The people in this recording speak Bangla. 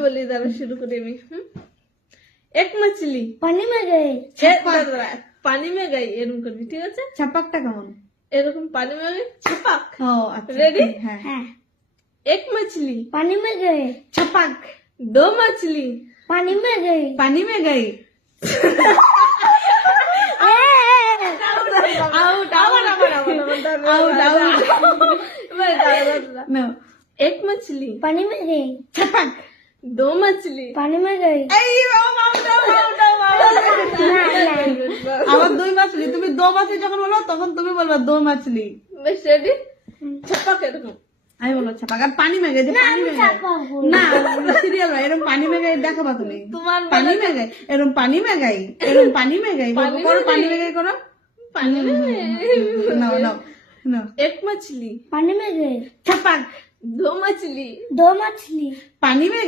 बोली दादा शुरू करिए मैं एक मछली पानी में गए पानी में गई এরকম করবি ঠিক আছে ছাপাকটা কেমন এরকম পানি में गई छपाक ও আচ্ছা रेडी হ্যাঁ हाँ एक मछली पानी में गए ছাপাক दो मछली पानी में गए পানি মে গই आउट आउट নো एक मछली पानी में गए ছাপাক दो मछली पानी में गए আবার দই মাছলি তুমি দো মাছলি যখন বলো তখন তুমি বলবা দো মাছলি बस रेडी छपाक এরকম আমি বলবো ছাপাক আর পানি মে গই পানি মে গই না সিরিয়াল এরকম পানি মে গই দেখাবা তুমি তোমার পানি মে গই এরকম পানি মে গই এরকম পানি মে গই করো পানি মে গই করো पानी में নাও নাও নাও एक मछली पानी में गए ছাপাক दो मछली दो मछली পানি মে